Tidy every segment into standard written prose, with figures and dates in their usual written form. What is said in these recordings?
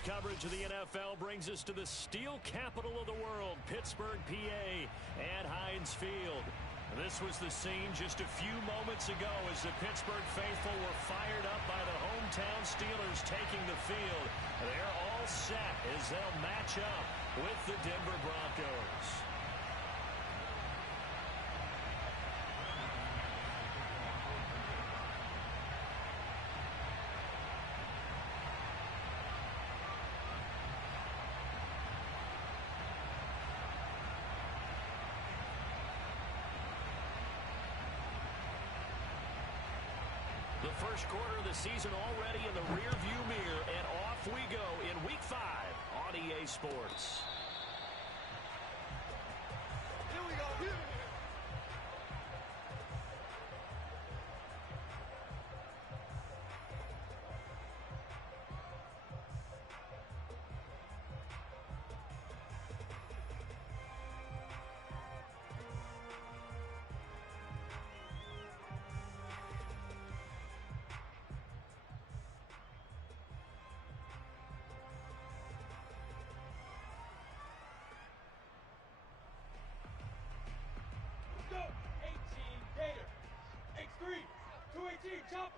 Sports coverage of the NFL brings us to the steel capital of the world, Pittsburgh, PA, at Heinz Field. This was the scene just a few moments ago as the Pittsburgh faithful were fired up by the hometown Steelers taking the field. They're all set as they'll match up with the Denver Broncos. The first quarter of the season already in the rearview mirror, and off we go in Week 5 on EA Sports. Here we go. Here. Go! 18 Gator. X3. 218 chop.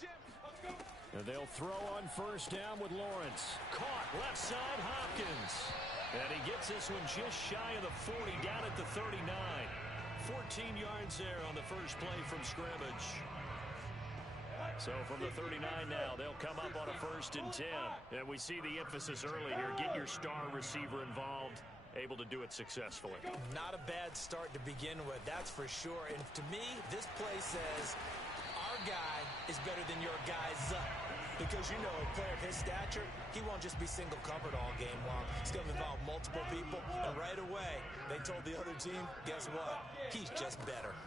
Jim, let's go. And they'll throw on first down with Lawrence. Caught left side Hopkins. And he gets this one just shy of the 40 down at the 39. 14 yards there on the first play from scrimmage. So from the 39 now, they'll come up on a 1st and 10. And we see the emphasis early here. Get your star receiver involved. Able to do it successfully. Not a bad start to begin with, that's for sure. And to me, this play says our guy is better than your guy's. Because, you know, a player of his stature, he won't just be single covered all game long. It's going to involve multiple people. And right away, they told the other team, guess what? He's just better.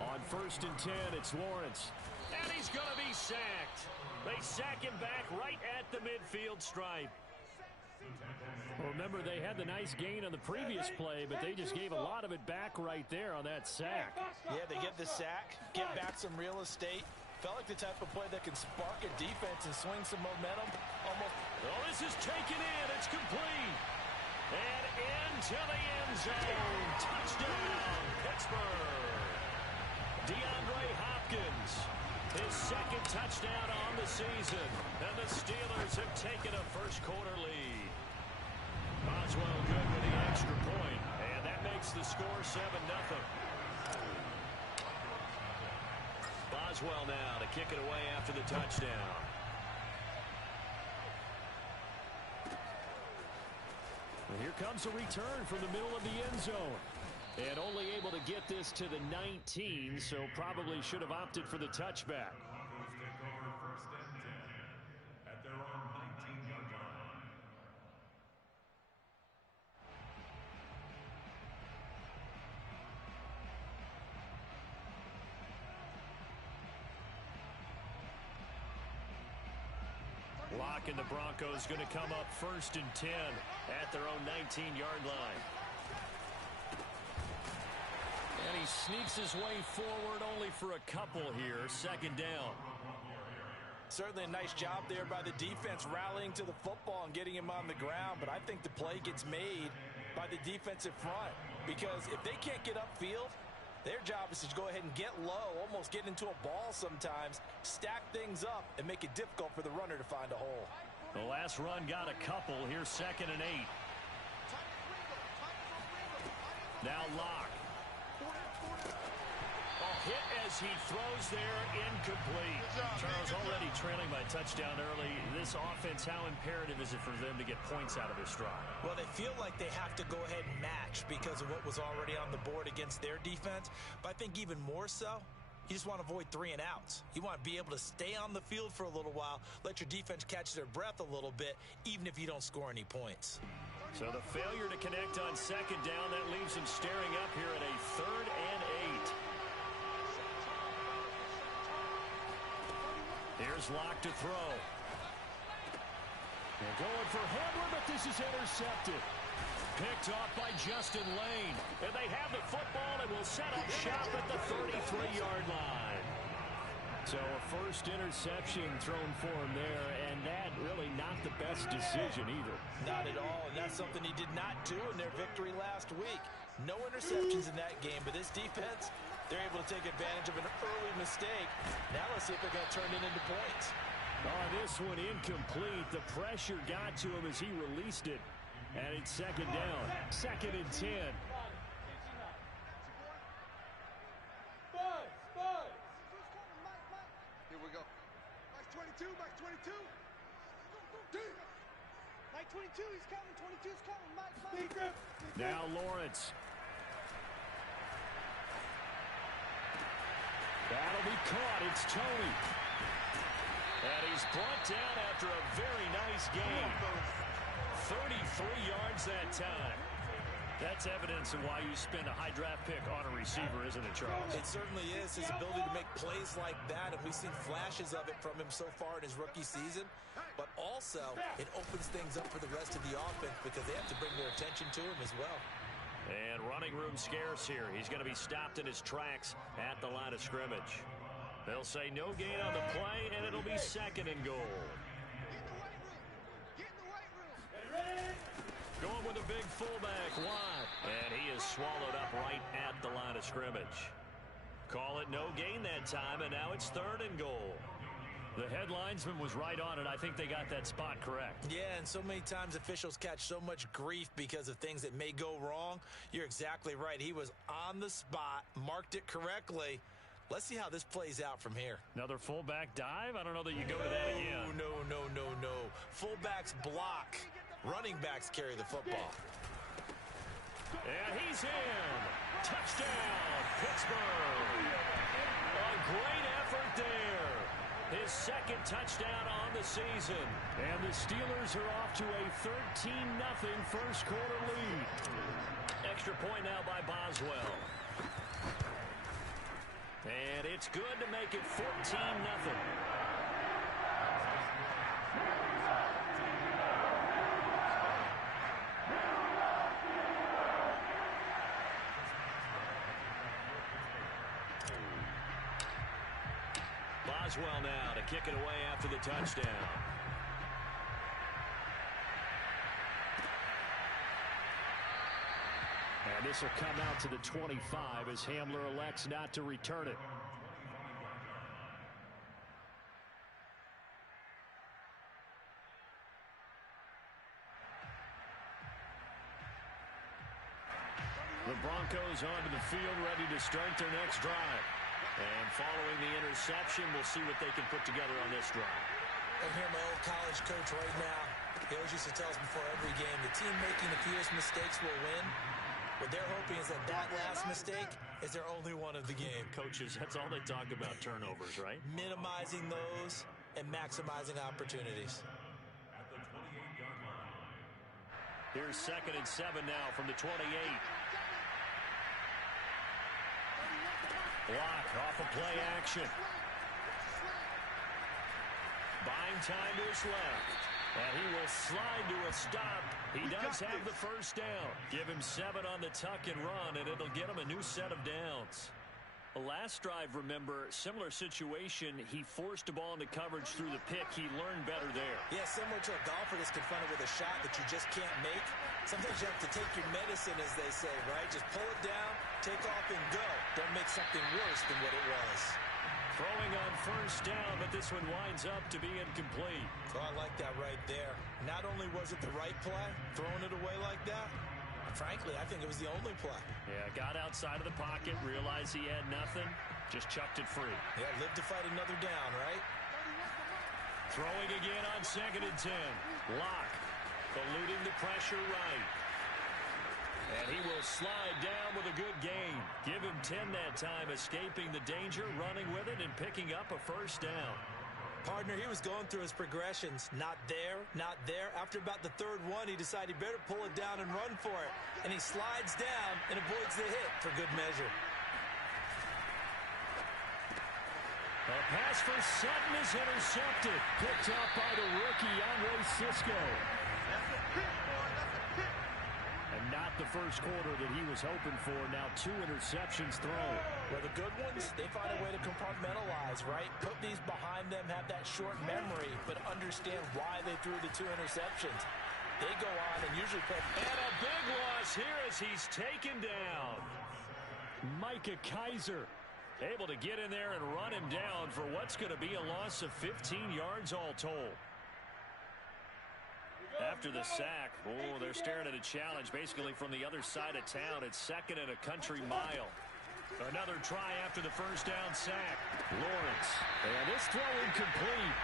On 1st and 10, it's Lawrence. And he's going to be sacked. They sack him back right at the midfield stripe. Well, remember, they had the nice gain on the previous play, but they just gave a lot of it back right there on that sack. Yeah, they get the sack, get back some real estate. Felt like the type of play that can spark a defense and swing some momentum. Almost. Oh, this is taken in. It's complete. And into the end zone. Touchdown, Pittsburgh. DeAndre Hopkins, his 2nd touchdown on the season. And the Steelers have taken a first quarter lead. Boswell good with the extra point, and that makes the score 7-0. Boswell now to kick it away after the touchdown. And here comes a return from the middle of the end zone. And only able to get this to the 19, so probably should have opted for the touchback. Locke and the Broncos going to come up 1st and 10 at their own 19-yard line. And he sneaks his way forward only for a couple here. 2nd down. Certainly a nice job there by the defense rallying to the football and getting him on the ground. But I think the play gets made by the defensive front. Because if they can't get upfield, their job is to go ahead and get low, almost get into a ball sometimes, stack things up, and make it difficult for the runner to find a hole. The last run got a couple. Here's 2nd and 8. Now Locke. A hit as he throws there, incomplete. Charles already trailing by touchdown early. This offense, how imperative is it for them to get points out of this drive? Well, they feel like they have to go ahead and match because of what was already on the board against their defense. But I think even more so, you just want to avoid 3 and outs. You want to be able to stay on the field for a little while, let your defense catch their breath a little bit, even if you don't score any points. So the failure to connect on 2nd down, that leaves him staring up here at a 3rd and 8. Here's Locke to throw. They're going for Hamler, but this is intercepted. Picked off by Justin Lane. And they have the football and will set up shop at the 33-yard line. So a first interception thrown for him there, and that really not the best decision either. Not at all, and that's something he did not do in their victory last week. No interceptions in that game, but this defense, they're able to take advantage of an early mistake. Now let's see if they're going to turn it into points. Oh, this one incomplete. The pressure got to him as he released it. And it's second down. 2nd and 10. Here we go. Max 22, Max 22. Max 22, he's coming. 22's coming. Max. Now Lawrence. That'll be caught. It's Tony. And he's brought down after a very nice game. 33 yards that time. That's evidence of why you spend a high draft pick on a receiver, isn't it, Charles? It certainly is. His ability to make plays like that, and we've seen flashes of it from him so far in his rookie season. But also, it opens things up for the rest of the offense because they have to bring their attention to him as well. And running room scarce here. He's going to be stopped in his tracks at the line of scrimmage. They'll say no gain on the play, and it'll be 2nd and goal. Going with a big fullback wide. And he is swallowed up right at the line of scrimmage. Call it no gain that time, and now it's 3rd and goal. The headlinesman was right on it. I think they got that spot correct. Yeah, and so many times officials catch so much grief because of things that may go wrong. You're exactly right. He was on the spot, marked it correctly. Let's see how this plays out from here. Another fullback dive? I don't know that you go to that again. No. Fullbacks block. Running backs carry the football. And he's in. Touchdown, Pittsburgh. A great effort there. His 2nd touchdown on the season. And the Steelers are off to a 13-0 first quarter lead. Extra point now by Boswell. And it's good to make it 14-0. Boswell now to kick it away after the touchdown. And this will come out to the 25 as Hamler elects not to return it. The Broncos onto the field, ready to start their next drive. And following the interception, we'll see what they can put together on this drive. I hear my old college coach right now. He always used to tell us before every game, the team making the fewest mistakes will win. What they're hoping is that last mistake is their only one of the game. Coaches, that's all they talk about, turnovers, right? Minimizing those and maximizing opportunities. Here's 2nd and 7 now from the 28. Block off of play action. Buying time to his left. And he will slide to a stop. He does have the first down. Give him 7 on the tuck and run, and it'll get him a new set of downs. The last drive, remember, similar situation. He forced the ball into coverage through the pick. He learned better there. Yeah, similar to a golfer that's confronted with a shot that you just can't make. Sometimes you have to take your medicine, as they say, right? Just pull it down, take off, and go. Don't make something worse than what it was. Throwing on first down, but this one winds up to be incomplete. Oh, I like that right there. Not only was it the right play, throwing it away like that, frankly, I think it was the only play. Yeah, got outside of the pocket, realized he had nothing, just chucked it free. Yeah, live to fight another down, right? Throwing again on 2nd and 10. Lock, eluding the pressure right. And he will slide down with a good gain. Give him 10 that time, escaping the danger, running with it, and picking up a first down. Partner, he was going through his progressions. Not there, not there. After about the 3rd one, he decided he better pull it down and run for it. And he slides down and avoids the hit for good measure. A pass for Sutton is intercepted. Picked up by the rookie, Andre Cisco. That's a pick, boy. That's a pick. And not the first quarter that he was hoping for. Now 2 interceptions thrown. Well, the good ones, they find a way to compartmentalize, right? Put these behind them, have that short memory, but understand why they threw the 2 interceptions. They go on and usually play. And a big loss here as he's taken down. Micah Kiser able to get in there and run him down for what's going to be a loss of 15 yards all told. After the sack, they're staring at a challenge basically from the other side of town. It's 2nd and a country mile. Another try after the first down sack. Lawrence, and this throw incomplete.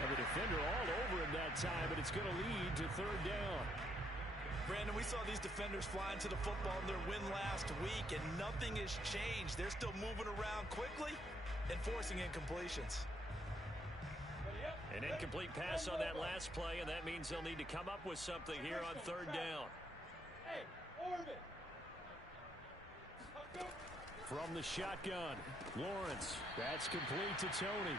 And the defender all over him that time, but it's going to lead to 3rd down. Brandon, we saw these defenders flying to the football in their win last week, and nothing has changed. They're still moving around quickly and forcing incompletions. An incomplete pass on that last play, and that means they'll need to come up with something here on 3rd down. From the shotgun, Lawrence. That's complete to Tony.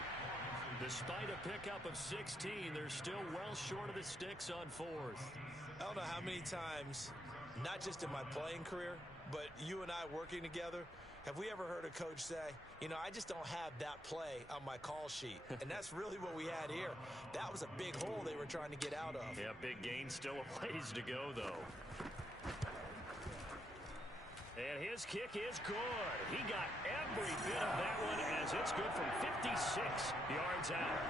Despite a pickup of 16, they're still well short of the sticks on 4th. I don't know how many times, not just in my playing career, but you and I working together, have we ever heard a coach say, you know, I just don't have that play on my call sheet? And that's really what we had here. That was a big hole they were trying to get out of. Yeah, big gain, still a ways to go, though. And his kick is good. He got every bit of that one as it's good from 56 yards out.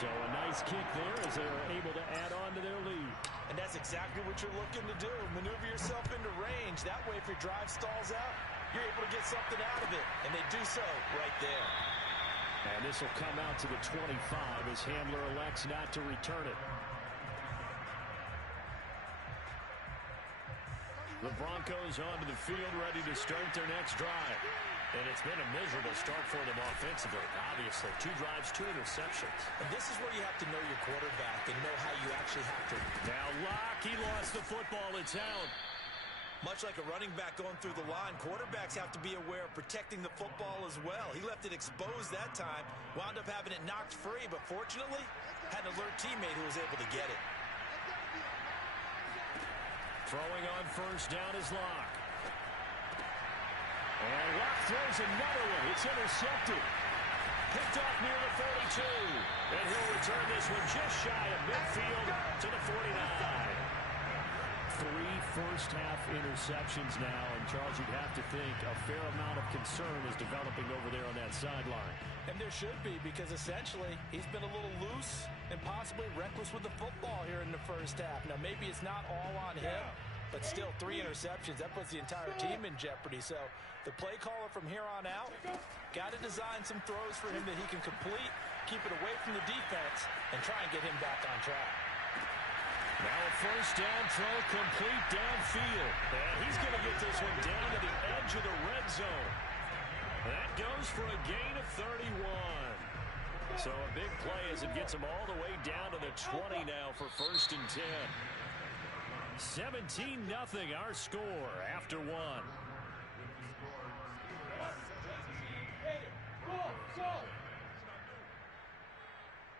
So a nice kick there as they are able to add on to their lead. And that's exactly what you're looking to do. Maneuver yourself into range. That way, if your drive stalls out, you're able to get something out of it. And they do so right there. And this will come out to the 25 as Hamler elects not to return it. The Broncos onto the field, ready to start their next drive. And it's been a miserable start for them offensively. Obviously, 2 drives, 2 interceptions. And this is where you have to know your quarterback and know how you actually have to. Now Locke, he lost the football. It's out. Much like a running back going through the line, quarterbacks have to be aware of protecting the football as well. He left it exposed that time, wound up having it knocked free, but fortunately, had an alert teammate who was able to get it. Throwing on first down is Locke. And Locke throws another one. It's intercepted. Picked off near the 42. And he'll return this one just shy of midfield to the 49. 3 first-half interceptions now. And, Charles, you'd have to think a fair amount of concern is developing over there on that sideline. And there should be, because essentially he's been a little loose and possibly reckless with the football here in the first half. Now, maybe it's not all on him, but still 3 interceptions. That puts the entire team in jeopardy. So the play caller from here on out got to design some throws for him that he can complete, keep it away from the defense, and try and get him back on track. Now a first down throw complete downfield. And he's going to get this one down to the edge of the red zone. That goes for a gain of 31. So a big play as it gets him all the way down to the 20 now for 1st and 10. 17-0 our score after 1.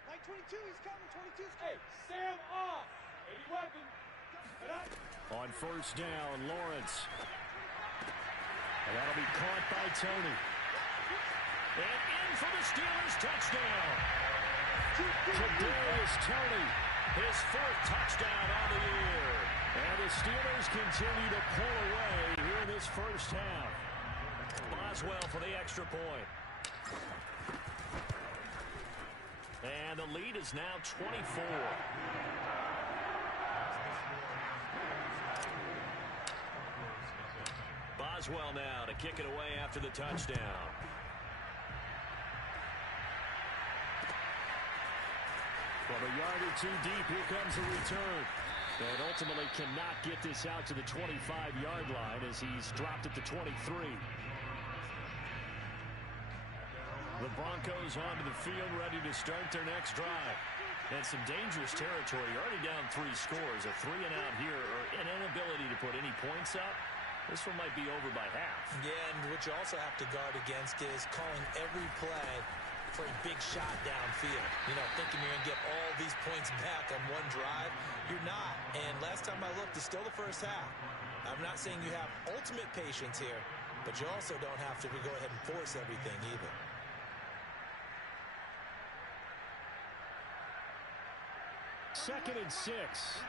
Like 22, he's coming. 22's coming. Hey, Sam off. 80 weapon. On first down, Lawrence. And that'll be caught by Tony. And in for the Steelers touchdown. Kadarius Toney, his 4th touchdown on the year. And the Steelers continue to pull away here in this first half. Boswell for the extra point. And the lead is now 24. Boswell now to kick it away after the touchdown. From a yard or 2 deep, here comes the return. And ultimately cannot get this out to the 25-yard line as he's dropped it to 23. The Broncos onto the field, ready to start their next drive. And some dangerous territory. You're already down 3 scores. A 3-and-out here, or an inability to put any points up. This one might be over by half. Yeah, and what you also have to guard against is calling every play for a big shot downfield. You know, thinking you're going to get all these points back on one drive. You're not. And last time I looked, it's still the first half. I'm not saying you have ultimate patience here, but you also don't have to go ahead and force everything either. Second and 6.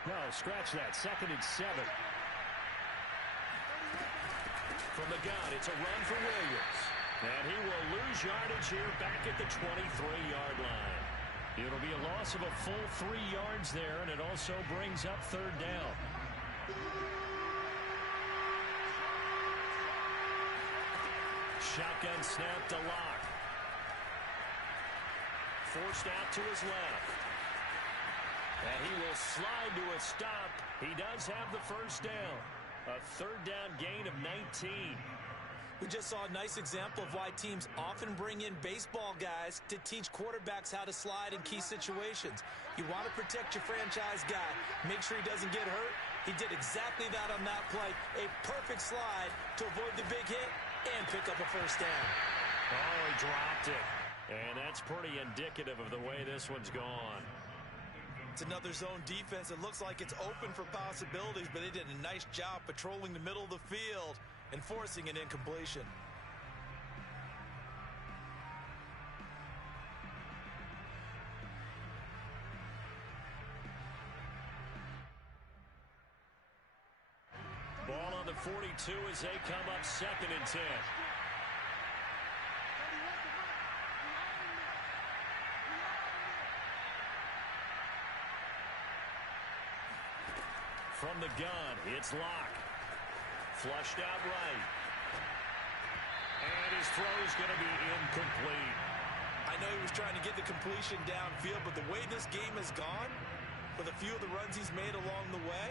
No, scratch that. Second and 7. From the gun, it's a run for Williams. And he will lose yardage here back at the 23-yard line. It'll be a loss of a full 3 yards there, and it also brings up third down. Shotgun snap to Locke. Forced out to his left. And he will slide to a stop. He does have the first down. A third down gain of 19. We just saw a nice example of why teams often bring in baseball guys to teach quarterbacks how to slide in key situations. You want to protect your franchise guy. Make sure he doesn't get hurt. He did exactly that on that play. A perfect slide to avoid the big hit and pick up a first down. Oh, he dropped it. And that's pretty indicative of the way this one's gone. It's another zone defense. It looks like it's open for possibilities, but they did a nice job patrolling the middle of the field and forcing an incompletion. Ball on the 42 as they come up second and 10. From the gun, it's Locke. Flushed out right. And his throw is going to be incomplete. I know he was trying to get the completion downfield, but the way this game has gone, with a few of the runs he's made along the way,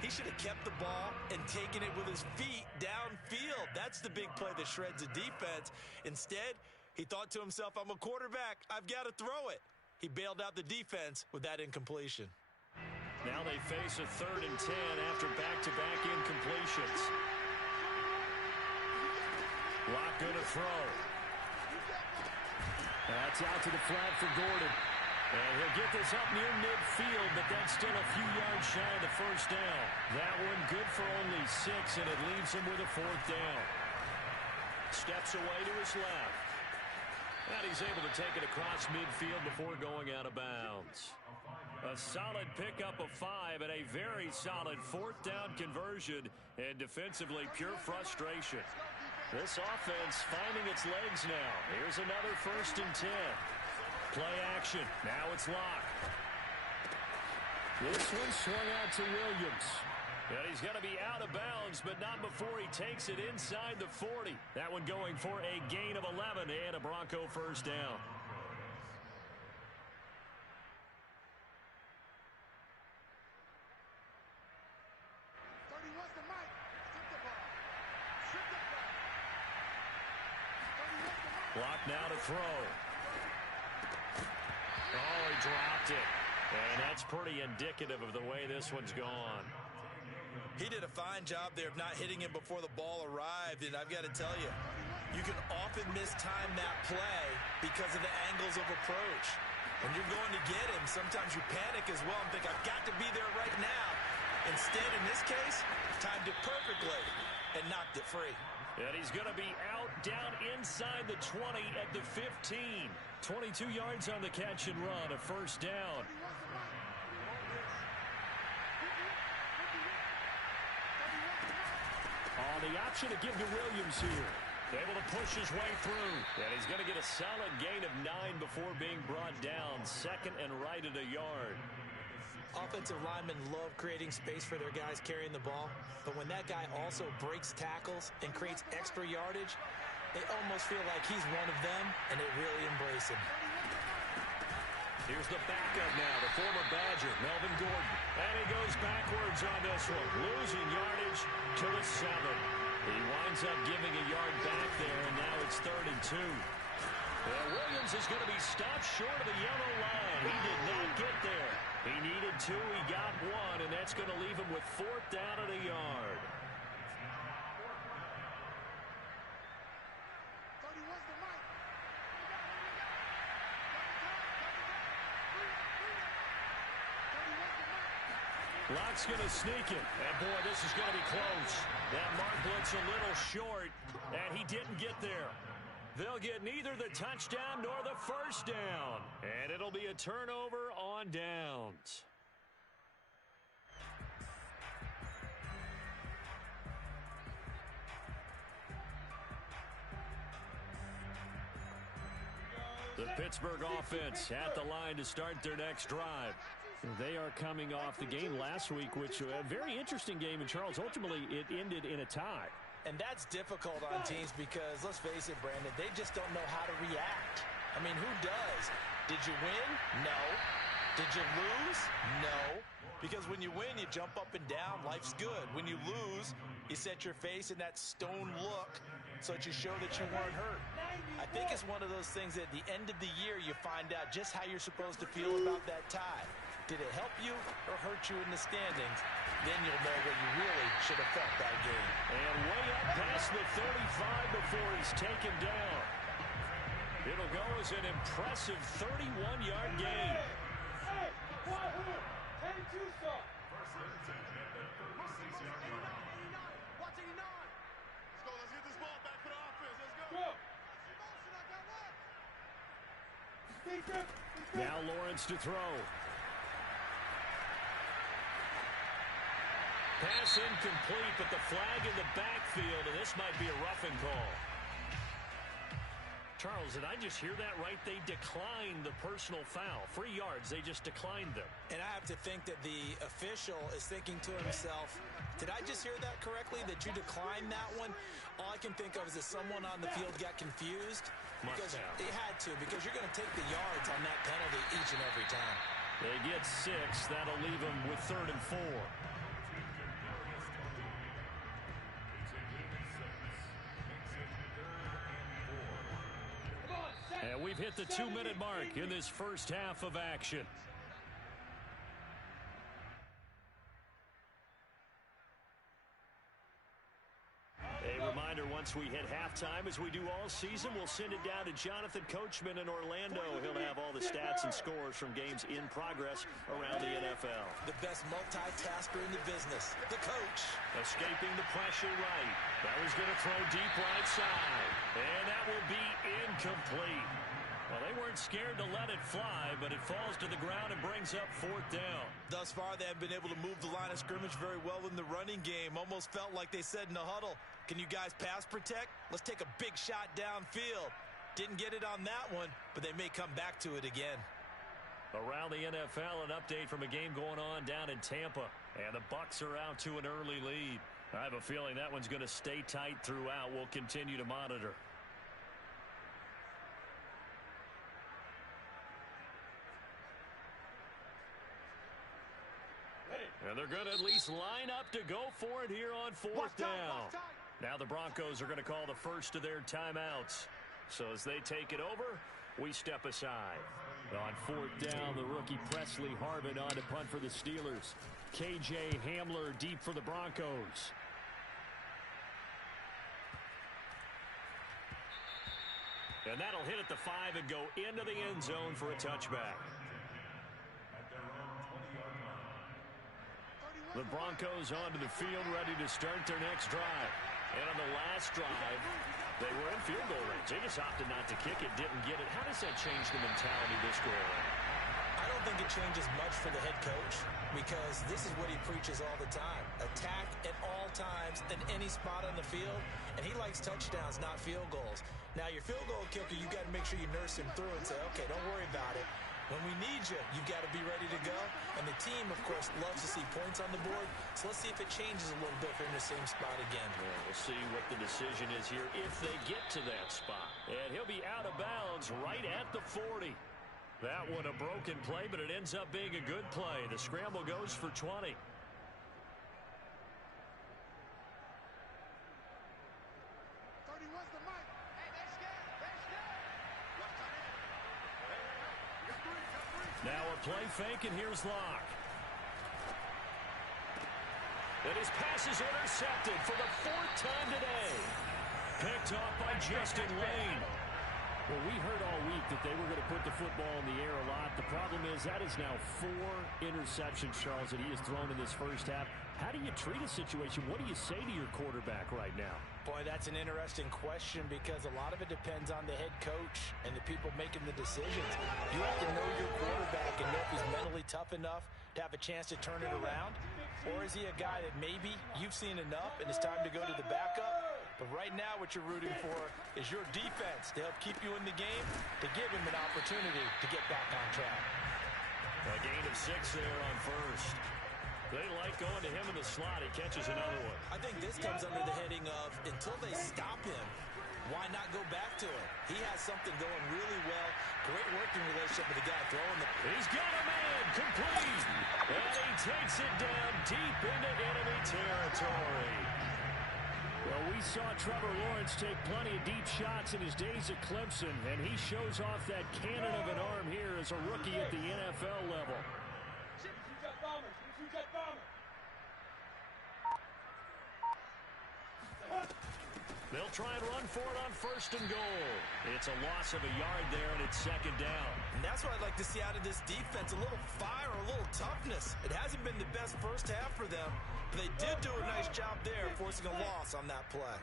he should have kept the ball and taken it with his feet downfield. That's the big play that shreds a defense. Instead, he thought to himself, I'm a quarterback. I've got to throw it. He bailed out the defense with that incompletion. Now they face a third and 10 after back-to-back incompletions. Locke going to throw. That's out to the flat for Gordon. And he'll get this up near midfield, but that's still a few yards shy of the first down. That one good for only 6, and it leaves him with a fourth down. Steps away to his left. And he's able to take it across midfield before going out of bounds. A solid pickup of 5 and a very solid fourth down conversion, and defensively pure frustration. This offense finding its legs now. Here's another first and 10. Play action. Now it's Locke. This one swung out to Williams. And he's going to be out of bounds, but not before he takes it inside the 40. That one going for a gain of 11 and a Bronco first down. Locke now to throw. Oh, he dropped it. And that's pretty indicative of the way this one's gone. He did a fine job there of not hitting him before the ball arrived, and I've got to tell you, you can often mistime that play because of the angles of approach. When you're going to get him, sometimes you panic as well and think, I've got to be there right now. Instead, in this case, timed it perfectly and knocked it free. And he's going to be out down inside the 20 at the 15. 22 yards on the catch and run, a first down. The option to give to Williams here. Able to push his way through. And he's going to get a solid gain of 9 before being brought down. Second and right at a yard. Offensive linemen love creating space for their guys carrying the ball. But when that guy also breaks tackles and creates extra yardage, they almost feel like he's one of them, and they really embrace him. Here's the backup now, the former Badger, Melvin Gordon. And he goes backwards on this one, losing yardage to the 7. He winds up giving a yard back there, and now it's 3rd and 2. Well, Williams is going to be stopped short of the yellow line. He did not get there. He needed 2, he got 1, and that's going to leave him with 4th down at a yard. Lock's going to sneak it. And, boy, this is going to be close. That mark looks a little short, and he didn't get there. They'll get neither the touchdown nor the first down. And it'll be a turnover on downs. The Pittsburgh offense at the line to start their next drive. They are coming off the game last week, which was a very interesting game in Charles. Ultimately, it ended in a tie. And that's difficult on teams because, let's face it, Brandon, they just don't know how to react. I mean, who does? Did you win? No. Did you lose? No. Because when you win, you jump up and down. Life's good. When you lose, you set your face in that stone look so that you show that you weren't hurt. I think it's one of those things that at the end of the year, you find out just how you're supposed to feel about that tie. Did it help you or hurt you in the standings? Then you'll know what you really should have felt that game. And way up past the 35 before he's taken down. It'll go as an impressive 31-yard gain. Hey, 10-2 stop. Watch 89. Let's go. Let's get this ball back for the offense. Let's go. Now Lawrence to throw. Pass incomplete, but the flag in the backfield, and this might be a roughing call. Charles, did I just hear that right? They declined the personal foul. 3 yards, they just declined them. And I have to think that the official is thinking to himself, did I just hear that correctly, that you declined that one? All I can think of is that someone on the field got confused. Because they had to, because you're going to take the yards on that penalty each and every time. They get 6. That'll leave them with 3rd and 4. And we've hit the 2-minute mark in this first half of action. A reminder, once we hit halftime, as we do all season, we'll send it down to Jonathan Coachman in Orlando. He'll have all the stats and scores from games in progress around the NFL. The best multitasker in the business, the coach. Escaping the pressure right. That was going to throw deep right side. And that will be incomplete. Well, they weren't scared to let it fly, but it falls to the ground and brings up 4th down. Thus far, they have been able to move the line of scrimmage very well in the running game. Almost felt like they said in the huddle, can you guys pass protect? Let's take a big shot downfield. Didn't get it on that one, but they may come back to it again. Around the NFL, an update from a game going on down in Tampa. And the Bucs are out to an early lead. I have a feeling that one's going to stay tight throughout. We'll continue to monitor. And they're going to at least line up to go for it here on 4th down. Now the Broncos are going to call the first of their timeouts. So as they take it over, we step aside. On 4th down, the rookie Presley Harvin on to punt for the Steelers. KJ Hamler deep for the Broncos. And that'll hit at the 5 and go into the end zone for a touchback. The Broncos onto the field, ready to start their next drive. And on the last drive, they were in field goal range. They just opted not to kick it, didn't get it. How does that change the mentality this go around? I don't think it changes much for the head coach because this is what he preaches all the time. Attack at all times in any spot on the field, and he likes touchdowns, not field goals. Now, your field goal kicker, you got to make sure you nurse him through and say, okay, don't worry about it. When we need you, you've got to be ready to go. And the team, of course, loves to see points on the board. So let's see if it changes a little bit if they're in the same spot again. Well, we'll see what the decision is here if they get to that spot. And he'll be out of bounds right at the 40. That one a broken play, but it ends up being a good play. The scramble goes for 20. Now a play fake, and here's Locke. And his pass is intercepted for the 4th time today. Picked off by Justin Lane. Well, we heard all week that they were going to put the football in the air a lot. The problem is that is now 4 interceptions, Charles, that he has thrown in this first half. How do you treat a situation? What do you say to your quarterback right now? Boy, that's an interesting question because a lot of it depends on the head coach and the people making the decisions. You have to know your quarterback and know if he's mentally tough enough to have a chance to turn it around. Or is he a guy that maybe you've seen enough and it's time to go to the backup? But right now what you're rooting for is your defense to help keep you in the game, to give him an opportunity to get back on track. A gain of 6 there on first. They like going to him in the slot. He catches another one. I think this comes under the heading of until they stop him, why not go back to him? He has something going really well. Great working relationship with the guy throwing the... He's got a man complete. And he takes it down deep into enemy territory. Well, we saw Trevor Lawrence take plenty of deep shots in his days at Clemson, and he shows off that cannon of an arm here as a rookie at the NFL level. They'll try and run for it on first and goal. It's a loss of a yard there, and it's second down. And that's what I'd like to see out of this defense, a little fire, a little toughness. It hasn't been the best first half for them, but they did do a nice job there forcing a loss on that play.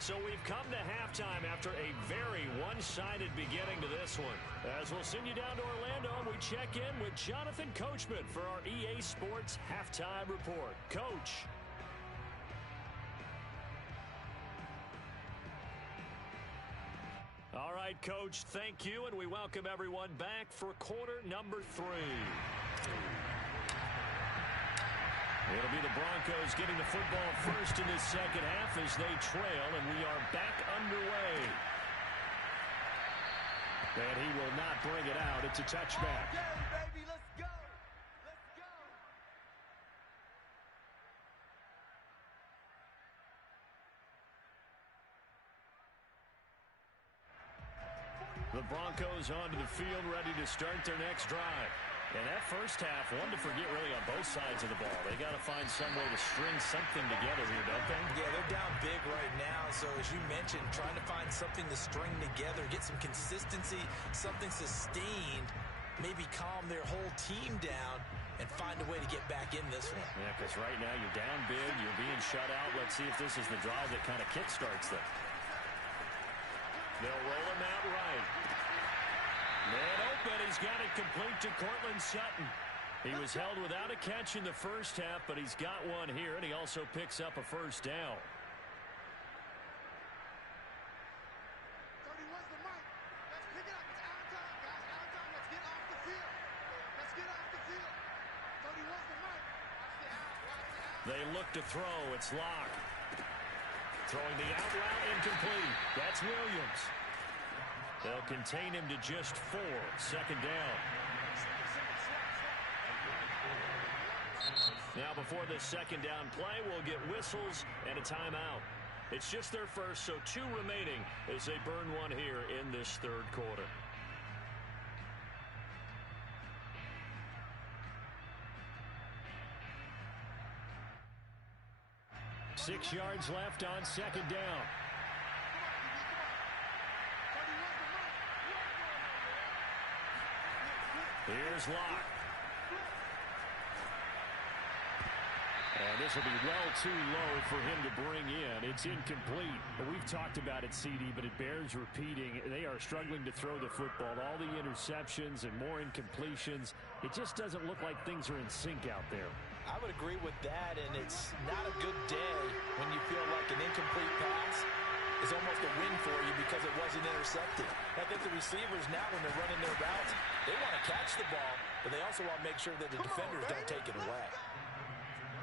So we've come to halftime after a very one-sided beginning to this one. As we'll send you down to Orlando, and we check in with Jonathan Coachman for our EA Sports Halftime Report. Coach. All right, Coach, thank you, and we welcome everyone back for quarter number 3. It'll be the Broncos getting the football first in this second half as they trail, and we are back underway. And he will not bring it out. It's a touchback. Baby, let's go. Let's go. The Broncos onto the field, ready to start their next drive. And that first half, one to forget really on both sides of the ball. They got to find some way to string something together here, don't they? Yeah, they're down big right now. So as you mentioned, trying to find something to string together, get some consistency, something sustained, maybe calm their whole team down and find a way to get back in this one. Yeah, because right now you're down big, you're being shut out. Let's see if this is the drive that kind of kickstarts them. They'll roll him out right. Man open, he's got it complete to Cortland Sutton. He was held without a catch in the first half, but he's got one here, and he also picks up a first down. 30, where's the mic? Let's pick it up. It's out of time, guys. Out of time. Let's get off the field. Let's get off the field. 30, where's the mic? Watch the out. Watch the out. They look to throw. It's Locke. Throwing the out route incomplete. That's Williams. They'll contain him to just 4. Second down. Now before this second down play, we'll get whistles and a timeout. It's just their first, so 2 remaining as they burn one here in this third quarter. Six yards left on second down. Here's Locke. And this will be well too low for him to bring in. It's incomplete. We've talked about it, CD, but it bears repeating. They are struggling to throw the football. All the interceptions and more incompletions. It just doesn't look like things are in sync out there. I would agree with that, and it's not a good day when you feel like an incomplete pass is almost a win for you because it wasn't intercepted. I think the receivers now, when they're running their routes, they want to catch the ball, but they also want to make sure that the defenders don't take it away.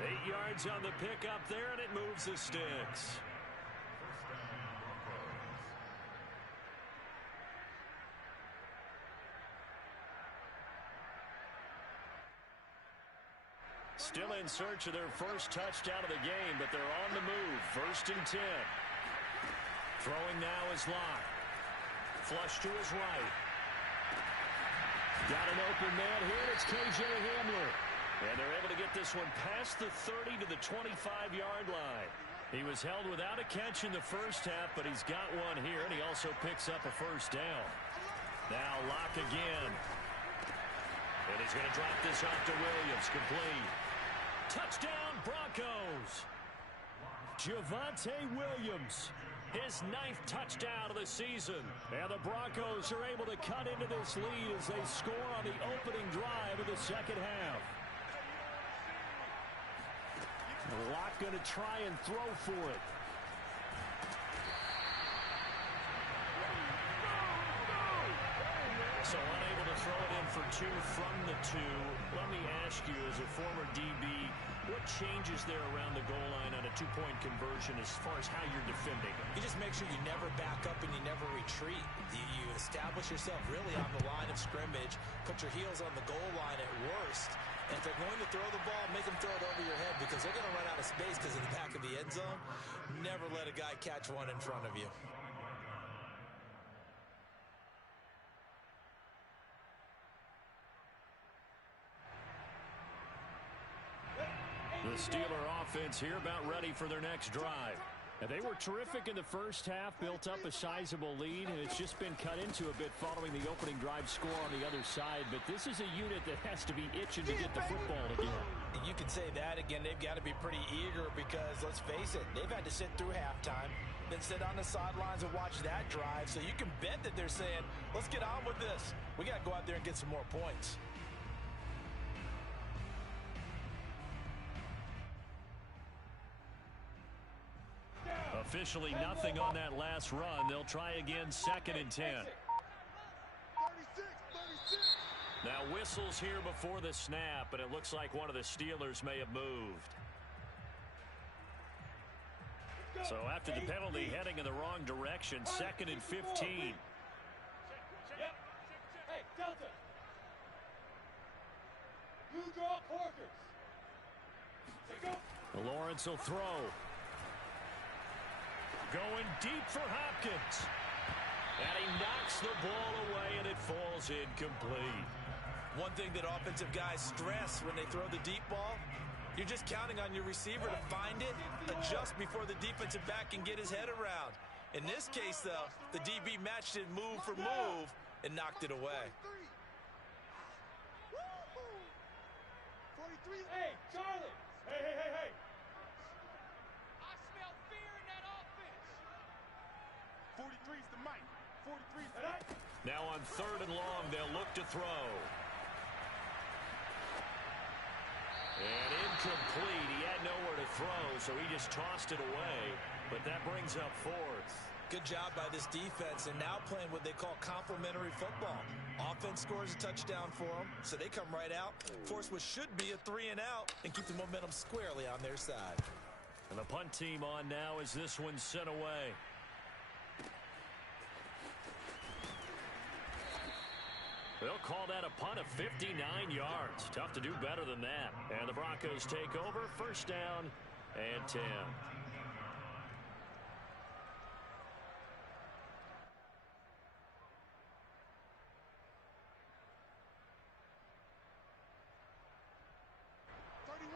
8 yards on the pickup there, and it moves the sticks. Still in search of their first touchdown of the game, but they're on the move. First and 10. Throwing now is Locke. flush to his right. Got an open man here, and it's K.J. Hamler. And they're able to get this one past the 30 to the 25-yard line. He was held without a catch in the first half, but he's got one here, and he also picks up a first down. Now Locke again. And he's going to drop this off to Williams. Complete. Touchdown, Broncos. Javonte Williams. His 9th touchdown of the season. And the Broncos are able to cut into this lead as they score on the opening drive of the second half. Locke going to try and throw for it. So unable to throw it in for 2 from the 2. Let me ask you, as a former DB, what changes there around the goal line on a 2-point conversion as far as how you're defending? You just make sure you never back up and you never retreat. You establish yourself really on the line of scrimmage, put your heels on the goal line at worst, and if they're going to throw the ball, make them throw it over your head because they're going to run out of space because of the back of the end zone. Never let a guy catch one in front of you. The Steeler offense here about ready for their next drive. And they were terrific in the first half, built up a sizable lead, and it's just been cut into a bit following the opening drive score on the other side. But this is a unit that has to be itching to get the football again. You can say that again. They've got to be pretty eager because, let's face it, they've had to sit through halftime, then sit on the sidelines and watch that drive. So you can bet that they're saying, let's get on with this. We got to go out there and get some more points. Officially nothing on that last run. They'll try again, 2nd and 10. 36. Now whistles here before the snap, and it looks like one of the Steelers may have moved. So after the penalty, heading in the wrong direction, 2nd and 15. Hey, Delta. You draw corkers. Lawrence will throw. Going deep for Hopkins. And he knocks the ball away, and it falls incomplete. One thing that offensive guys stress when they throw the deep ball, you're just counting on your receiver to find it, adjust before the defensive back can get his head around. In this case, though, the DB matched it move for move and knocked it away. 43. Hey, Charlie. Hey. I smell fear in that offense. 43's the mic. 43's the mic. Now on 3rd and long, they'll look to throw. And incomplete. He had nowhere to throw, so he just tossed it away. But that brings up 4th. Good job by this defense, and now playing what they call complementary football. Offense scores a touchdown for them, so they come right out, force what should be a 3 and out, and keep the momentum squarely on their side. And the punt team on now as this one's sent away. They'll call that a punt of 59 yards. Tough to do better than that. And the Broncos take over, 1st down and 10.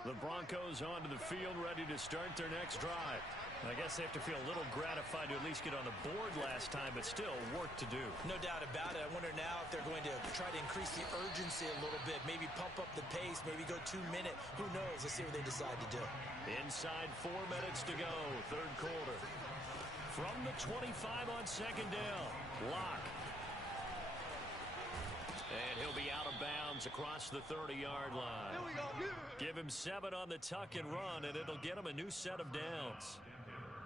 The Broncos onto the field, ready to start their next drive. I guess they have to feel a little gratified to at least get on the board last time, but still work to do. No doubt about it. I wonder now if they're going to try to increase the urgency a little bit, maybe pump up the pace, maybe go 2-minute. Who knows? Let's see what they decide to do. Inside 4 minutes to go, 3rd quarter. From the 25 on 2nd down, Locke. And he'll be out of bounds across the 30-yard line. Here we go. Give him 7 on the tuck and run, and it'll get him a new set of downs.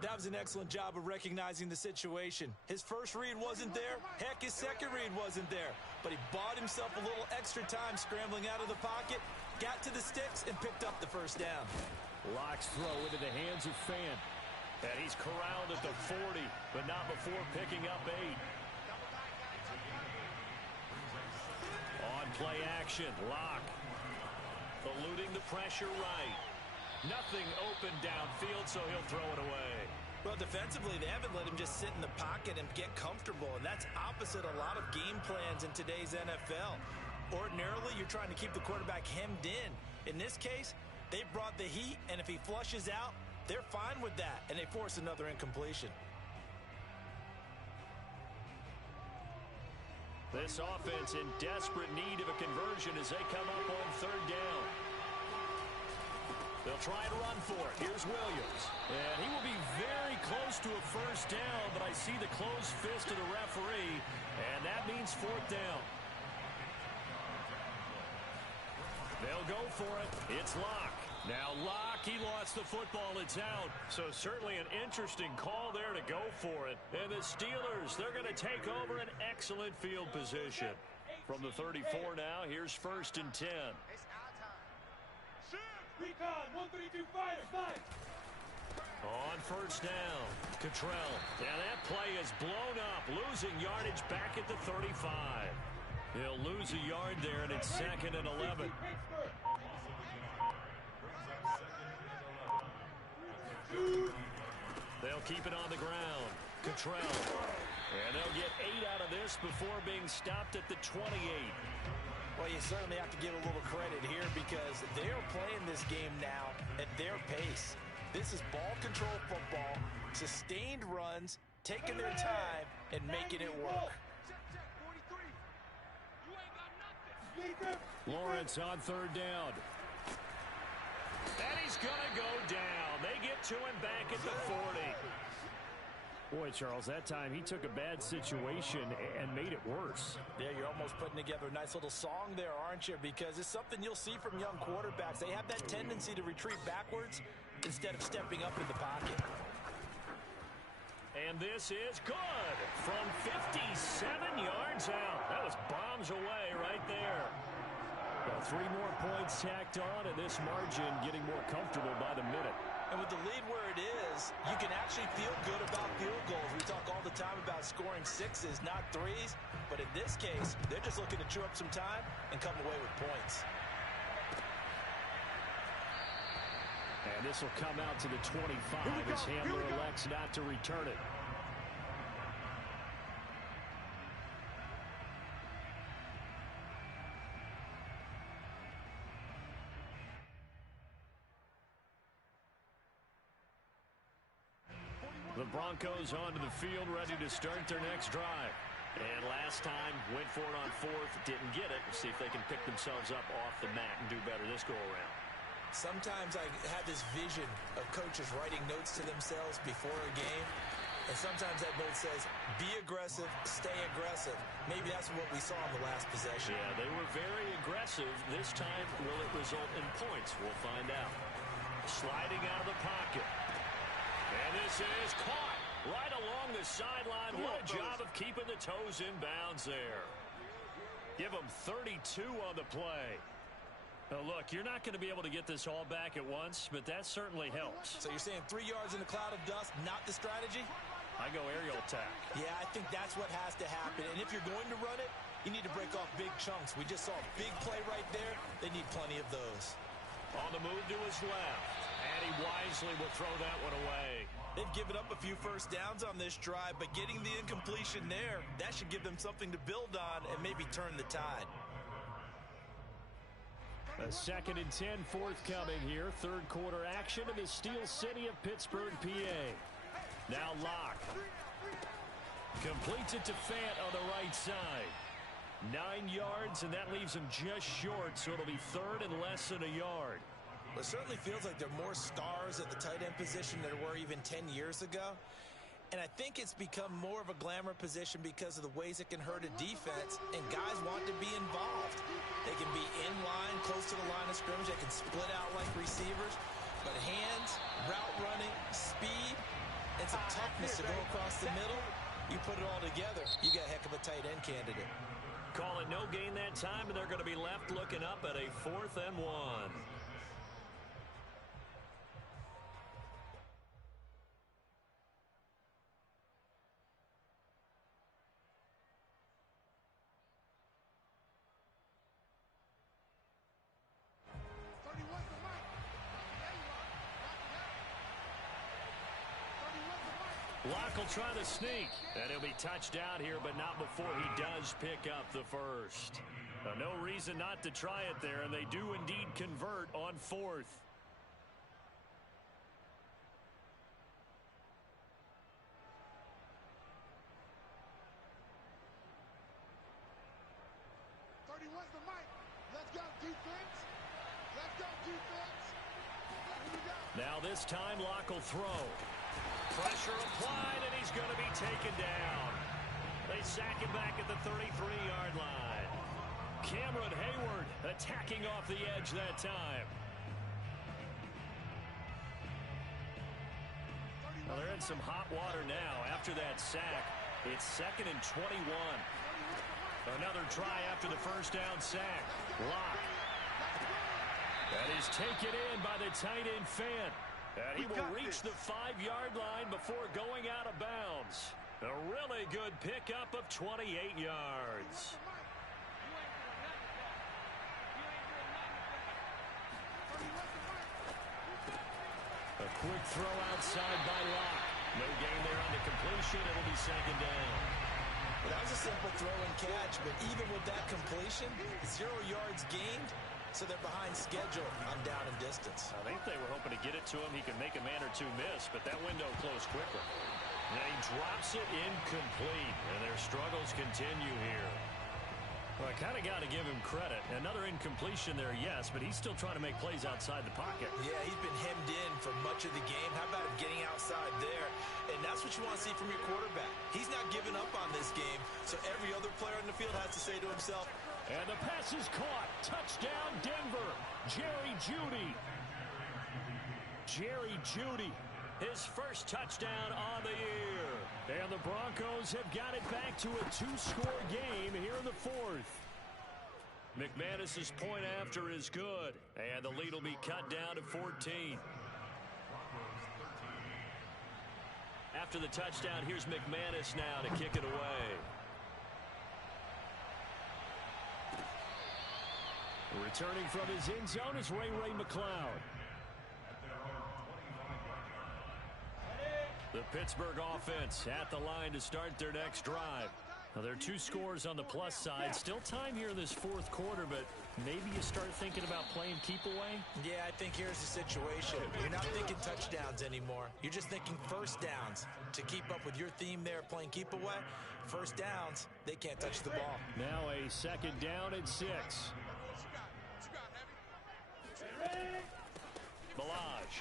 That was an excellent job of recognizing the situation. His first read wasn't there. Heck, his second read wasn't there. But he bought himself a little extra time scrambling out of the pocket, got to the sticks, and picked up the 1st down. Locke's throw into the hands of Fant. And he's corralled at the 40, but not before picking up 8. On play action, Locke. Eluding the pressure right. Nothing open downfield, so he'll throw it away. Well, Well, defensively, they haven't let him just sit in the pocket and get comfortable, and that's opposite a lot of game plans in today's NFL. Ordinarily, you're trying to keep the quarterback hemmed in. In this case, they brought the heat, and if he flushes out, they're fine with that, and they force another incompletion. This offense in desperate need of a conversion as they come up on third down. They'll try and run for it. Here's Williams. And he will be very close to a first down, but I see the closed fist of the referee, and that means fourth down. They'll go for it. It's Locke. Now Locke, he lost the football. It's out. So certainly an interesting call there to go for it. And the Steelers, they're going to take over an excellent field position. From the 34 now, here's first and 10. It's our time. Recon, 132 fighters, nice. On first down, Cottrell. And that play is blown up, losing yardage back at the 35. He'll lose a yard there, and it's second and 11. They'll keep it on the ground. Cottrell. And they'll get 8 out of this before being stopped at the 28. Well, you certainly have to give a little credit here because they're playing this game now at their pace. This is ball control football, sustained runs, taking their time, and making it work. Check, 43. You ain't got nothing. Lawrence on third down. And he's going to go down. They get to him back at the 40. Boy, Charles, that time he took a bad situation and made it worse. Yeah, you're almost putting together a nice little song there, aren't you? Because it's something you'll see from young quarterbacks. They have that tendency to retreat backwards instead of stepping up in the pocket. And this is good from 57 yards out. That was bombs away right there. Well, 3 more points tacked on, and this margin getting more comfortable by the minute. And with the lead where it is, you can actually feel good about field goals. We talk all the time about scoring 6s, not 3s. But in this case, they're just looking to chew up some time and come away with points. And this will come out to the 25 as Hamler elects not to return it. The Broncos onto the field, ready to start their next drive. And last time, went for it on fourth, didn't get it. See if they can pick themselves up off the mat and do better this go-around. Sometimes I have this vision of coaches writing notes to themselves before a game. And sometimes that note says, be aggressive, stay aggressive. Maybe that's what we saw in the last possession. Yeah, they were very aggressive. This time, will it result in points? We'll find out. Sliding out of the pocket. And this is caught right along the sideline. What a job of keeping the toes in bounds there. Give them 32 on the play. Now look, you're not going to be able to get this all back at once, but that certainly helps. So you're saying 3 yards in a cloud of dust, not the strategy? I go aerial attack. Yeah, I think that's what has to happen. And if you're going to run it, you need to break off big chunks. We just saw a big play right there. They need plenty of those. On the move to his left. And he wisely will throw that one away. They've given up a few first downs on this drive, but getting the incompletion there, that should give them something to build on and maybe turn the tide. A 2nd and 10 forthcoming here. Third quarter action in the Steel City of Pittsburgh, PA. Now Locke. Completes it to Fant on the right side. 9 yards, and that leaves him just short, so it'll be third and less than a yard. Well, it certainly feels like there are more stars at the tight end position than there were even 10 years ago. And I think it's become more of a glamour position because of the ways it can hurt a defense, and guys want to be involved. They can be in line, close to the line of scrimmage. They can split out like receivers. But hands, route running, speed, and some toughness to go across the middle, you put it all together, you got a heck of a tight end candidate. Call it no gain that time, and they're going to be left looking up at a 4th and 1. Locke will try to sneak. And he'll be touched down here, but not before he does pick up the first. No reason not to try it there, and they do indeed convert on fourth. What's the mic? Let's go, defense. Let's go, defense. Here we go. Now this time, Locke will throw. Pressure applied, and he's going to be taken down. They sack him back at the 33-yard line. Cameron Hayward attacking off the edge that time. Well, they're in some hot water now. After that sack, it's 2nd and 21. Another try after the first down sack. Locke. That is taken in by the tight end Fant. And he will reach the 5-yard line before going out of bounds. A really good pickup of 28 yards. A quick throw outside by Locke. No gain there on the completion. It'll be 2nd down. Well, that was a simple throw and catch, but even with that completion, 0 yards gained, so they're behind schedule on down and distance. I think they were hoping to get it to him. He could make a man or two miss, but that window closed quickly. And he drops it incomplete, and their struggles continue here. Well, I kind of got to give him credit. Another incompletion there, yes, but he's still trying to make plays outside the pocket. Yeah, he's been hemmed in for much of the game. How about him getting outside there? And that's what you want to see from your quarterback. He's not giving up on this game, so every other player on the field has to say to himself, and the pass is caught. Touchdown, Denver. Jerry Jeudy. Jerry Jeudy. His first touchdown on the year. And the Broncos have got it back to a 2-score game here in the 4th. McManus's point after is good. And the lead will be cut down to 14. After the touchdown, here's McManus now to kick it away. Returning from his end zone is Ray McCloud. The Pittsburgh offense at the line to start their next drive. Now, there are 2 scores on the plus side. Still time here in this 4th quarter, but maybe you start thinking about playing keep away? Yeah, I think here's the situation. You're not thinking touchdowns anymore. You're just thinking first downs. To keep up with your theme there, playing keep away, first downs, they can't touch the ball. Now a 2nd down and 6. Ballage.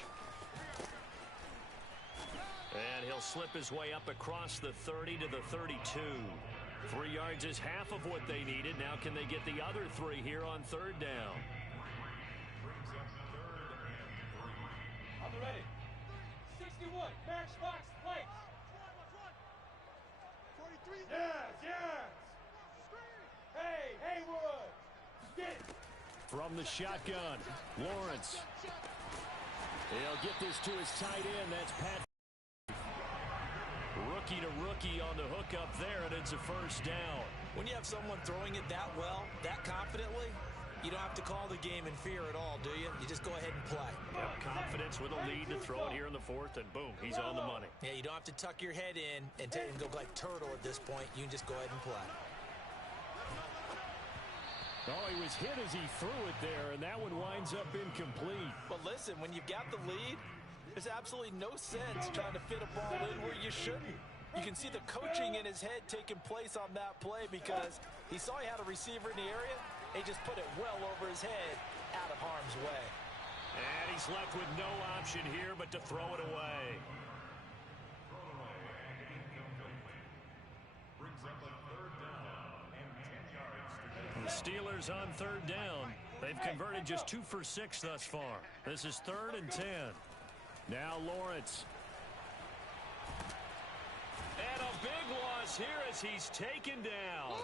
And he'll slip his way up across the 30 to the 32. 3 yards is half of what they needed. Now can they get the other 3 here on 3rd down? On the ready. 61. Max Fox plays. 43. Yes. Hey, Haywood. Get it. From the shotgun, Lawrence. He'll get this to his tight end. That's Pat. Rookie to rookie on the hookup there, and it's a first down. When you have someone throwing it that well, that confidently, you don't have to call the game in fear at all, do you? You just go ahead and play. Yep, confidence with a lead to throw it here in the 4th, and boom, he's on the money. Yeah, you don't have to tuck your head in and go like turtle at this point. You can just go ahead and play. Oh, he was hit as he threw it there, and that one winds up incomplete. But listen, when you've got the lead, there's absolutely no sense trying to fit a ball in where you shouldn't. You can see the coaching in his head taking place on that play because he saw he had a receiver in the area. He just put it well over his head out of harm's way. And he's left with no option here but to throw it away. The Steelers on 3rd down. They've converted just 2 for 6 thus far. This is 3rd and 10. Now Lawrence. And a big loss here as he's taken down.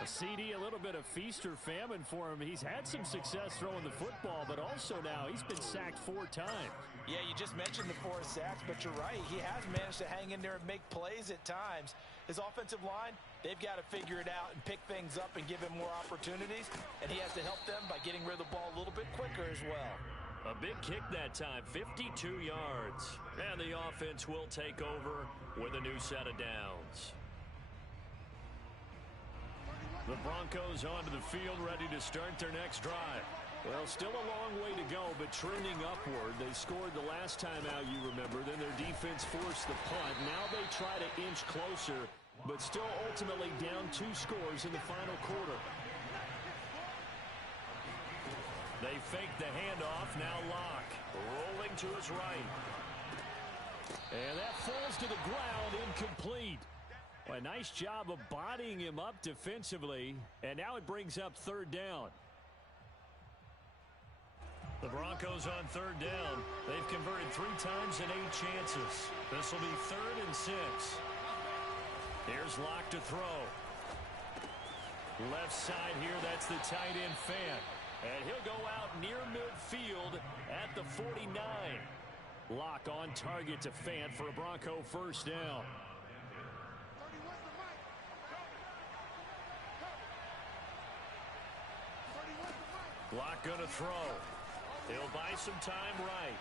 A CD, a little bit of feast or famine for him. He's had some success throwing the football, but also now he's been sacked 4 times. Yeah, you just mentioned the 4 sacks, but you're right. He has managed to hang in there and make plays at times. His offensive line, they've got to figure it out and pick things up and give him more opportunities, and he has to help them by getting rid of the ball a little bit quicker as well. A big kick that time, 52 yards. And the offense will take over with a new set of downs. The Broncos onto the field, ready to start their next drive. Well, still a long way to go, but trending upward. They scored the last time out, you remember. Then their defense forced the punt. Now they try to inch closer, but still ultimately down 2 scores in the final quarter. They fake the handoff. Now Locke rolling to his right. And that falls to the ground, incomplete. Well, a nice job of bodying him up defensively. And now it brings up 3rd down. The Broncos on 3rd down. They've converted 3 times and 8 chances. This will be 3rd and 6. Here's Locke to throw. Left side here, that's the tight end Fant. And he'll go out near midfield at the 49. Locke on target to Fant for a Bronco 1st down. Locke going to throw. He'll buy some time right.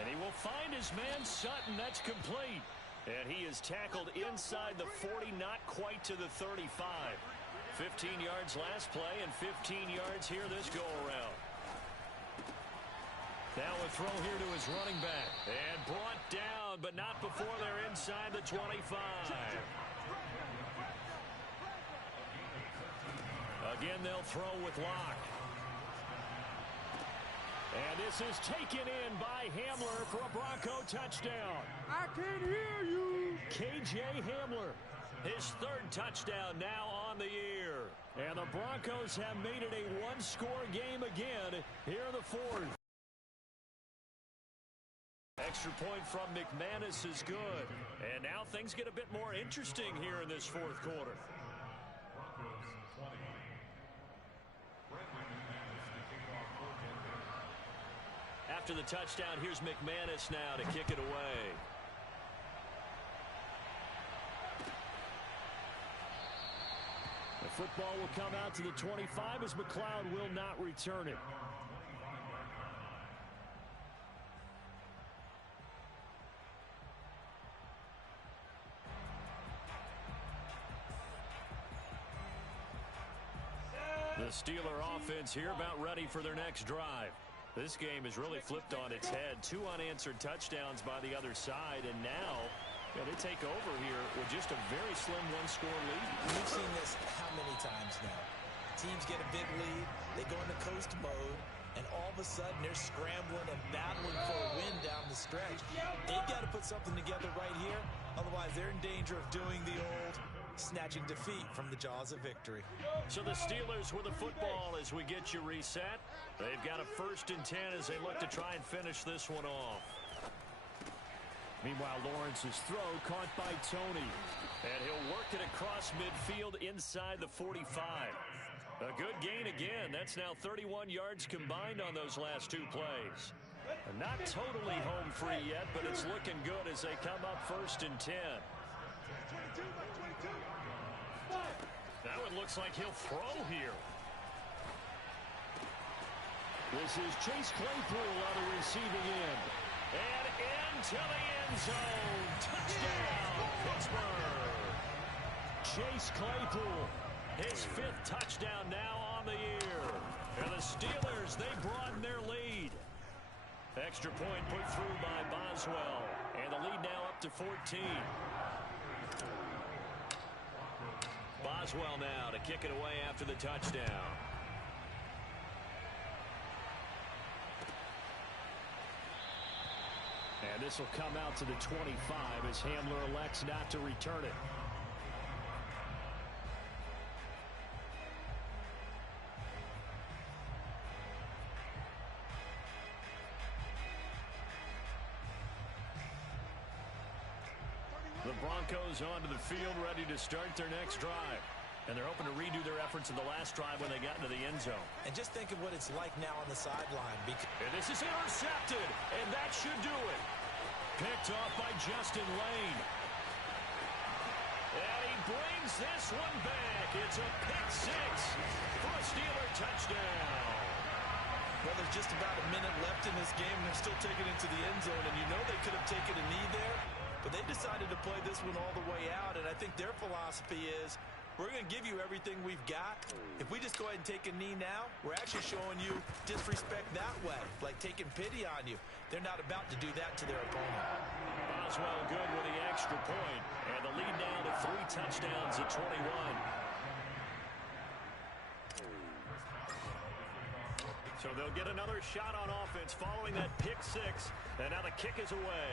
And he will find his man Sutton. That's complete. And he is tackled inside the 40, not quite to the 35. 15 yards last play and 15 yards here this go-around. Now a throw here to his running back. And brought down, but not before they're inside the 25. Again, they'll throw with Locke. And this is taken in by Hamler for a Bronco touchdown. I can hear you. KJ Hamler, his 3rd touchdown now on the year. And the Broncos have made it a 1-score game again here in the 4th. Extra point from McManus is good. And now things get a bit more interesting here in this 4th quarter. After the touchdown, here's McManus now to kick it away. The football will come out to the 25 as McLeod will not return it. The Steeler offense here about ready for their next drive. This game has really flipped on its head. 2 unanswered touchdowns by the other side, and now they take over here with just a very slim 1-score lead. We've seen this how many times now? Teams get a big lead, they go into coast mode, and all of a sudden they're scrambling and battling for a win down the stretch. They've got to put something together right here, otherwise they're in danger of doing the old snatching defeat from the jaws of victory. So the Steelers with the football as we get you reset. They've got a 1st and 10 as they look to try and finish this one off. Meanwhile, Lawrence's throw caught by Tony. And he'll work it across midfield inside the 45. A good gain again. That's now 31 yards combined on those last 2 plays. Not totally home free yet, but it's looking good as they come up 1st and 10. Now it looks like he'll throw here. This is Chase Claypool on the receiving end. And into the end zone. Touchdown, Pittsburgh. Chase Claypool, his 5th touchdown now on the year. And the Steelers, they broaden their lead. Extra point put through by Boswell. And the lead now up to 14. Boswell now to kick it away after the touchdown. And this will come out to the 25 as Hamler elects not to return it. The Broncos onto the field ready to start their next drive. And they're hoping to redo their efforts in the last drive when they got into the end zone. And just think of what it's like now on the sideline. And this is intercepted, and that should do it. Picked off by Justin Lane. And he brings this one back. It's a pick 6 for a Steeler touchdown. Well, there's just about a minute left in this game, and they're still taking it to the end zone. And you know they could have taken a knee there, but they decided to play this one all the way out. And I think their philosophy is, we're going to give you everything we've got. If we just go ahead and take a knee now, we're actually showing you disrespect that way, like taking pity on you. They're not about to do that to their opponent. Boswell good with the extra point, and the lead now to 3 touchdowns at 21. So they'll get another shot on offense following that pick 6, and now the kick is away.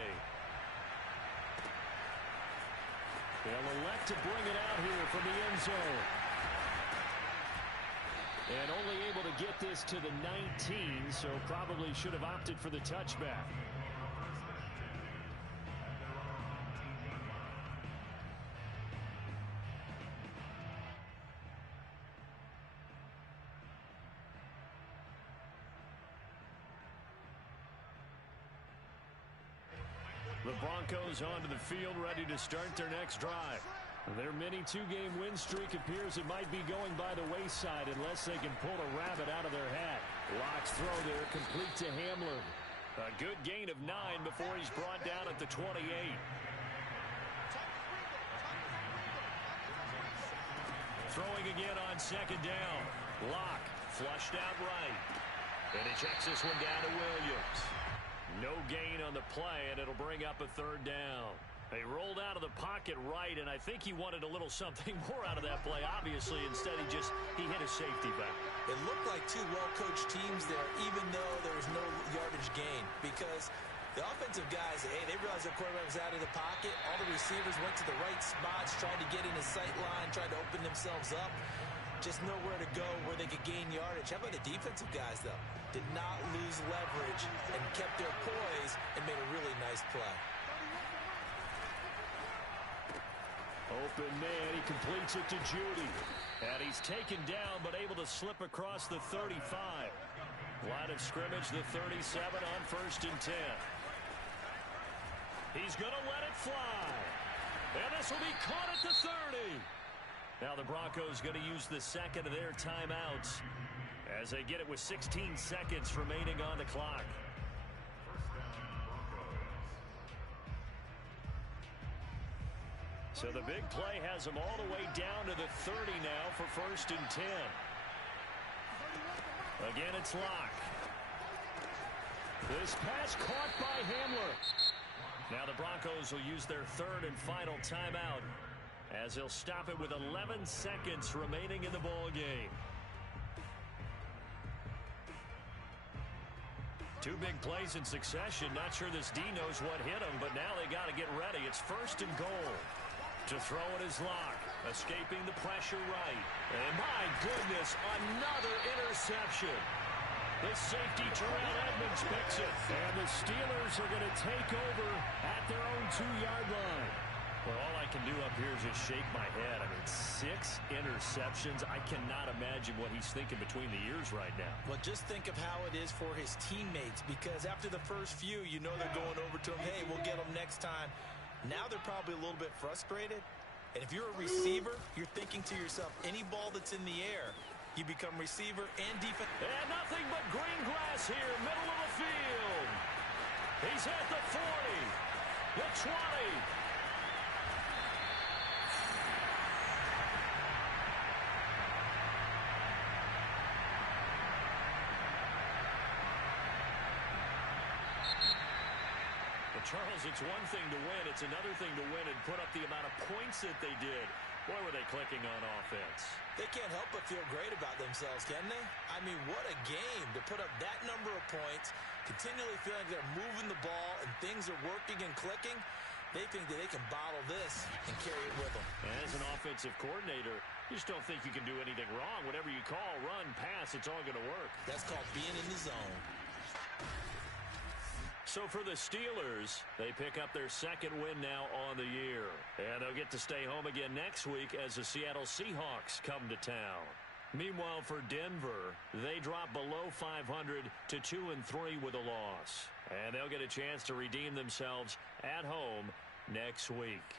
They'll elect to bring it out here from the end zone. And only able to get this to the 19, so probably should have opted for the touchback. The Broncos onto the field, ready to start their next drive. Their mini 2-game win streak appears it might be going by the wayside unless they can pull a rabbit out of their hat. Locke's throw there, complete to Hamler. A good gain of 9 before he's brought down at the 28. Throwing again on second down. Locke flushed out right. And he checks this one down to Williams. No gain on the play, and it'll bring up a 3rd down. They rolled out of the pocket right, and I think he wanted a little something more out of that play. Obviously, instead he hit a safety back. It looked like 2 well-coached teams there, even though there was no yardage gain, because the offensive guys, hey, they realized their quarterback was out of the pocket. All the receivers went to the right spots, tried to get in his sight line, tried to open themselves up. Just nowhere to go where they could gain yardage. How about the defensive guys, though? Did not lose leverage and kept their poise and made a really nice play. Open man, he completes it to Judy. And he's taken down, but able to slip across the 35. Line of scrimmage, the 37 on 1st and 10. He's going to let it fly. And this will be caught at the 30. Now the Broncos going to use the second of their timeouts as they get it with 16 seconds remaining on the clock. So the big play has them all the way down to the 30 now for 1st and 10. Again, it's Locke. This pass caught by Hamler. Now the Broncos will use their 3rd and final timeout as they'll stop it with 11 seconds remaining in the ball game. 2 big plays in succession. Not sure this D knows what hit him, but now they got to get ready. It's 1st and goal. To throw it is Locke, escaping the pressure right. And my goodness, another interception. The safety, Terrell Edmonds, picks it. And the Steelers are going to take over at their own 2-yard line. Well, all I can do up here is just shake my head. I mean, 6 interceptions. I cannot imagine what he's thinking between the ears right now. Well, just think of how it is for his teammates, because after the first few, you know they're going over to him, hey, we'll get him next time. Now they're probably a little bit frustrated. And if you're a receiver, you're thinking to yourself, any ball that's in the air, you become receiver and defense. And nothing but green grass here, middle of the field. He's at the 40, the 20. Charles, it's one thing to win. It's another thing to win and put up the amount of points that they did. Boy, were they clicking on offense. They can't help but feel great about themselves, can they? I mean, what a game to put up that number of points, continually feeling like they're moving the ball and things are working and clicking. They think that they can bottle this and carry it with them. As an offensive coordinator, you just don't think you can do anything wrong. Whatever you call, run, pass, it's all going to work. That's called being in the zone. So for the Steelers, they pick up their 2nd win now on the year. And they'll get to stay home again next week as the Seattle Seahawks come to town. Meanwhile, for Denver, they drop below 500 to 2-3 with a loss. And they'll get a chance to redeem themselves at home next week.